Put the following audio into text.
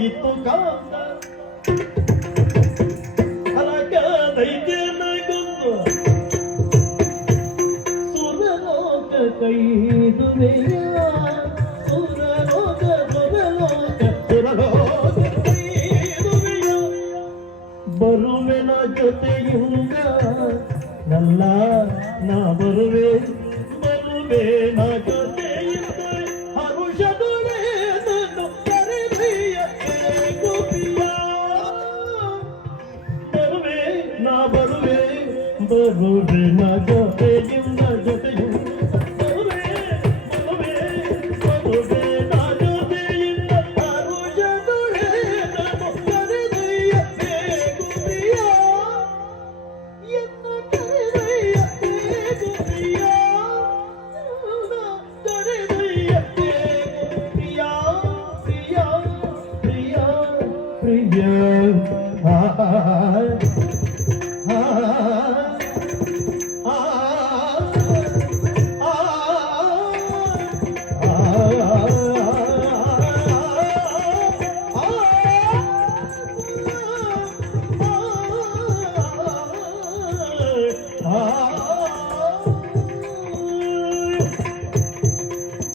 ಇತ್ತು ಕಾಂತ ಹಲಕ ದೈತ್ಯನ ಕೊಂದು ಸುರಲೋಕ ಕೈದುವೆಯ ಸುರಲೋಕ ಕೈದುವೆಯ ಬರುವೆನ ಜೊತೆಯುಂಗ ನಲ್ಲ ನಾ ಬರುವೆ ನಾ ಜೊತೆಯಿಂದ ಹರುಷದೊಳೆ ನಾನು ಕರೆದೆಯ ಗೋಪಿಯ ಬರುವೆ ನಾ ಬರುವೆ ನಾ ಜೊತೆಯಿಂದ ಬರುವೆ ನಾ ಜೊತೆಯಿಂದ ಹರುಷದೊಳೆ ನಾನು ಕರೆದೆಯ ಗೋಪಿಯ ಎನ್ನ ಕರೆದೆಯ ಗೋಪಿಯ ಪ್ರಿಯ